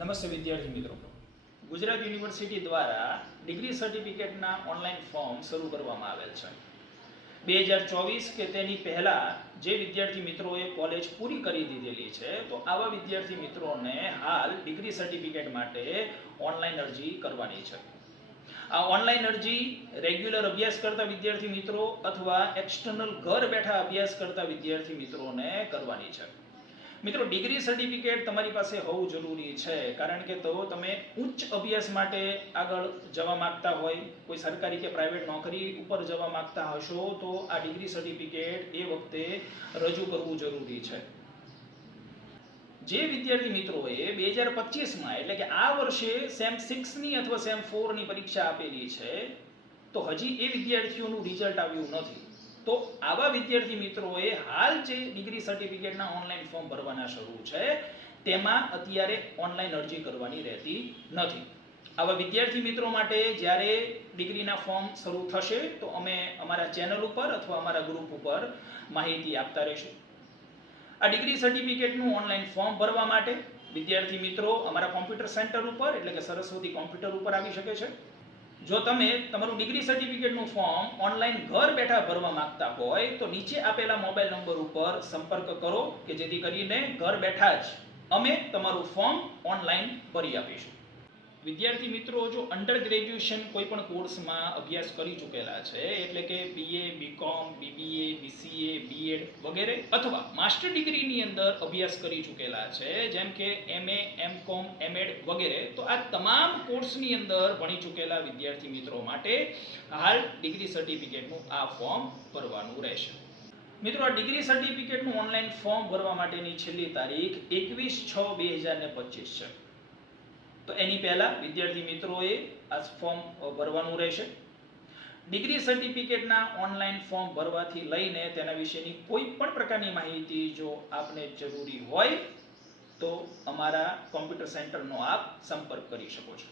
નમસ્તે વિદ્યાર્થી મિત્રો. ગુજરાત યુનિવર્સિટી દ્વારા ડિગ્રી સર્ટિફિકેટના ઓનલાઈન ફોર્મ શરૂ કરવામાં આવેલ છે. બે હજાર ચોવીસ કે તેની પહેલાં જે વિદ્યાર્થી મિત્રોએ કોલેજ પૂરી કરી દીધેલી છે, તો આવા વિદ્યાર્થી મિત્રોને હાલ ડિગ્રી સર્ટિફિકેટ માટે ઓનલાઈન અરજી કરવાની છે. આ ઓનલાઈન અરજી રેગ્યુલર અભ્યાસ કરતા વિદ્યાર્થી મિત્રો અથવા એક્સટર્નલ ઘર બેઠા અભ્યાસ કરતા વિદ્યાર્થી મિત્રોને કરવાની છે. મિત્રો ડિગ્રી સર્ટિફિકેટ તમારી પાસે હોવું જરૂરી છે, કારણ કે તો તમે ઉચ્ચ અભ્યાસ માટે આગળ જવા માંગતા હોય, કોઈ સરકારી કે પ્રાઇવેટ નોકરી ઉપર જવા માંગતા હશો, તો આ ડિગ્રી સર્ટિફિકેટ એ વખતે રજૂ કરવું જરૂરી છે. જે વિદ્યાર્થી મિત્રોએ બે હજાર પચીસમાં, એટલે કે આ વર્ષે સેમ સિક્સની અથવા સેમ ફોરની પરીક્ષા આપેલી છે, તો હજી એ વિદ્યાર્થીઓનું રિઝલ્ટ આવ્યું નથી. તો આવા વિદ્યાર્થી મિત્રોએ હાલ જે ડિગ્રી સર્ટિફિકેટના ઓનલાઈન ફોર્મ ભરવાના શરૂ છે, તેમાં અત્યારે ઓનલાઈન અરજી કરવાની રહેતી નથી. આવા વિદ્યાર્થી મિત્રો માટે જ્યારે ડિગ્રીના ફોર્મ શરૂ થશે, તો અમે અમારા ચેનલ ઉપર અથવા અમારા ગ્રુપ ઉપર માહિતી આપતા રહીશું. આ ડિગ્રી સર્ટિફિકેટનું ઓનલાઈન ફોર્મ ભરવા માટે વિદ્યાર્થી મિત્રો અમારા કોમ્પ્યુટર સેન્ટર ઉપર, એટલે કે સરસ્વતી કોમ્પ્યુટર ઉપર આવી શકે છે. જો તમે તમારું ડિગ્રી સર્ટિફિકેટનું ફોર્મ ઓનલાઈન ઘર બેઠા ભરવા માંગતા હોય, તો નીચે આપેલા મોબાઈલ નંબર ઉપર સંપર્ક કરો કે જેથી કરીને ઘર બેઠા જ અમે તમારું ફોર્મ ઓનલાઈન ભરી આપીશું. વિદ્યાર્થી મિત્રો, જો અંડર ગ્રેજ્યુએશન કોઈ પણ કોર્સમાં અભ્યાસ કરી ચૂકેલા છે, એટલે કે બીએ બીકોમ બીબીએ બીએડ વગેરે અથવા માસ્ટર ડિગ્રીની અંદર અભ્યાસ કરી ચૂકેલા છે, જેમ કે એમએ એમકોમ એમએડ વગેરે, તો આ તમામ કોર્સની અંદર ભણી ચૂકેલા વિદ્યાર્થી મિત્રો માટે હાલ ડિગ્રી સર્ટિફિકેટનું આ ફોર્મ ભરવાનું રહેશે. મિત્રો, આ ડિગ્રી સર્ટિફિકેટનું ઓનલાઈન ફોર્મ ભરવા માટેની છેલ્લી તારીખ એકવીસ છ બે હજાર ને પચીસ છે. તો એની પહેલા વિદ્યાર્થી મિત્રોએ આ ફોર્મ ભરવાનું રહેશે. ડિગ્રી સર્ટિફિકેટના ઓનલાઈન ફોર્મ ભરવાથી લઈને તેના વિશેની કોઈ પણ પ્રકારની માહિતી જો આપને જરૂરી હોય, તો અમારા કોમ્પ્યુટર સેન્ટરનો આપ સંપર્ક કરી શકો છો.